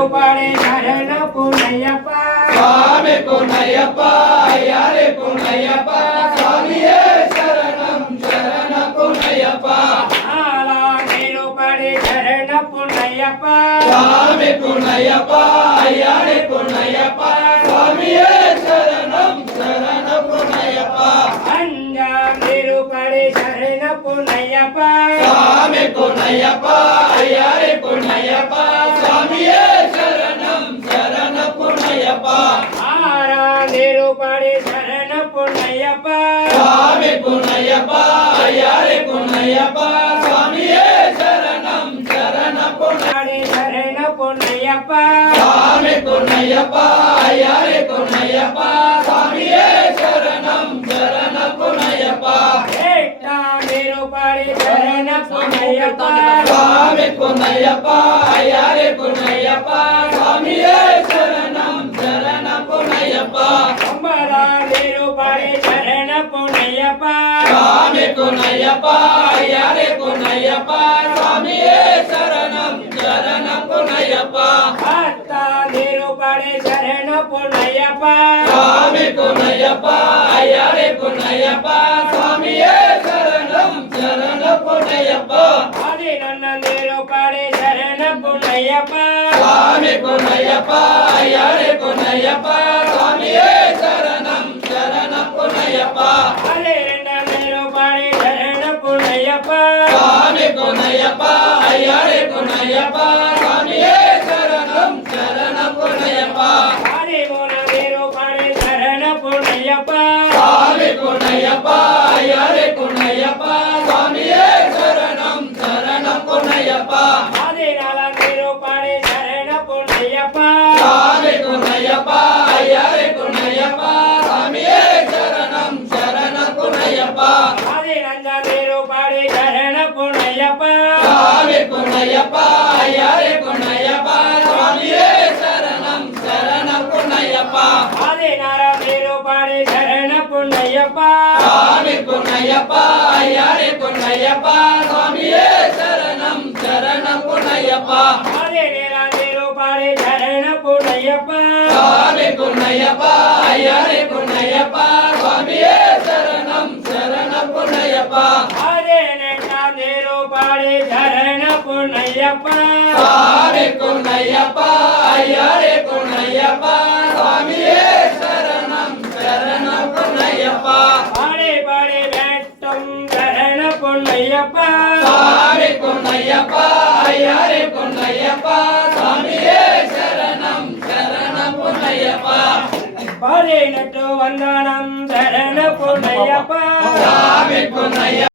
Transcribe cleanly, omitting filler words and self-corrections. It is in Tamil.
நிருபாடே சரண புண்ணையப்பா சுவாமி புண்ணையப்பா ஐயாரே புண்ணையப்பா சுவாமியே சரணம் சரண புண்ணையப்பா ஆலா நிருபாடே சரண புண்ணையப்பா சுவாமி புண்ணையப்பா ஐயாரே புண்ணையப்பா சுவாமியே சரணம் சரண புண்ணையப்பா அஞ்சா நிருபாடே சரண புண்ணையப்பா சுவாமி புண்ணையப்பா ஐயாரே புண்ணையப்பா சுவாமியே சரணம் சரண புண்ணையப்பா ஆரா நிருபாடே சரண புண்ணையப்பா சுவாமி புண்ணையப்பா ஐயாரே புண்ணையப்பா சுவாமியே சரணம் சரண புண்ணையப்பா சரண புண்ணையப்பா சுவாமி புண்ணையப்பா ஐயாரே புண்ணையப்பா சுவாமியே சரணம் சரண புண்ணையப்பா ஏட்டா நிருபாடே சரண புண்ணையப்பா சுவாமி புண்ணையப்பா ஐயாரே புண்ணையப்பா சுவாமியே சரணம் சரண புண்ணையப்பா ஒன்பதா நிருபாடே சரண புண்ணையப்பா சுவாமி புண்ணையப்பா ஐயாரே புண்ணையப்பா சுவாமியே சரணம் சரண புண்ணையப்பா பத்தா நிருபாடே சரண புண்ணையப்பா சுவாமி புண்ணையப்பா ஐயாரே புண்ணையப்பா சுவாமியே சரணம் சரண புண்ணையப்பா பதினொன்னு நிருபாடே சரண புண்ணையப்பா சுவாமி புண்ணையப்பா ஐயாரே புண்ணையப்பா சுவாமியே சரணம் சரண புண்ணையப்பா பன்னிரெண்டு நிருபாடே சரண புண்ணையப்பா சுவாமி புண்ணையப்பா ஐயாரே புண்ணையப்பா சுவாமியே சரணம் சரண புண்ணையப்பா பதிமூணு நிருபாடே சரண புண்ணையப்பா சுவாமி புண்ணையப்பா ஐயாரே புண்ணையப்பா சுவாமியே சரணம் சரண புண்ணையப்பா பதினாலு நிருபாடே சரண புண்ணையப்பா சுவாமி புண்ணையப்பா ஐயாரே புண்ணையப்பா சுவாமியே சரணம் சரண புண்ணையப்பா பதினஞ்சு நிருபாடே சரண புண்ணையப்பா சுவாமி புண்ணையப்பா ஐயாரே புண்ணையப்பா சுவாமியே சரணம் சரண புண்ணையப்பா பதினாறு நிருபாடே சரண புண்ணையப்பா சுவாமி புண்ணையப்பா ஐயாரே புண்ணையப்பா சுவாமியே சரணம் சரண புண்ணையப்பா பதினேழு நிருபாடே சரண புண்ணையப்பா சுவாமி புண்ணையப்பா ஐயாரே புண்ணையப்பா சுவாமியே சரணம் சரண புண்ணையப்பா பதினெட்டாம் நிருபாடே சரண புண்ணையப்பா சுவாமி புண்ணையப்பா ஐயாரே புண்ணையப்பா சுவாமியே சரணம் சரண புண்ணையப்பா பாடி பாடி வேட்டும் சரண புண்ணையப்பா சுவாமி புண்ணையப்பா ஐயாரே புண்ணையப்பா சுவாமியே சரணம் சரண புண்ணையப்பா பதினெட்டு வந்தானம் சரண புண்ணையப்பா சுவாமி புண்ணையப்பா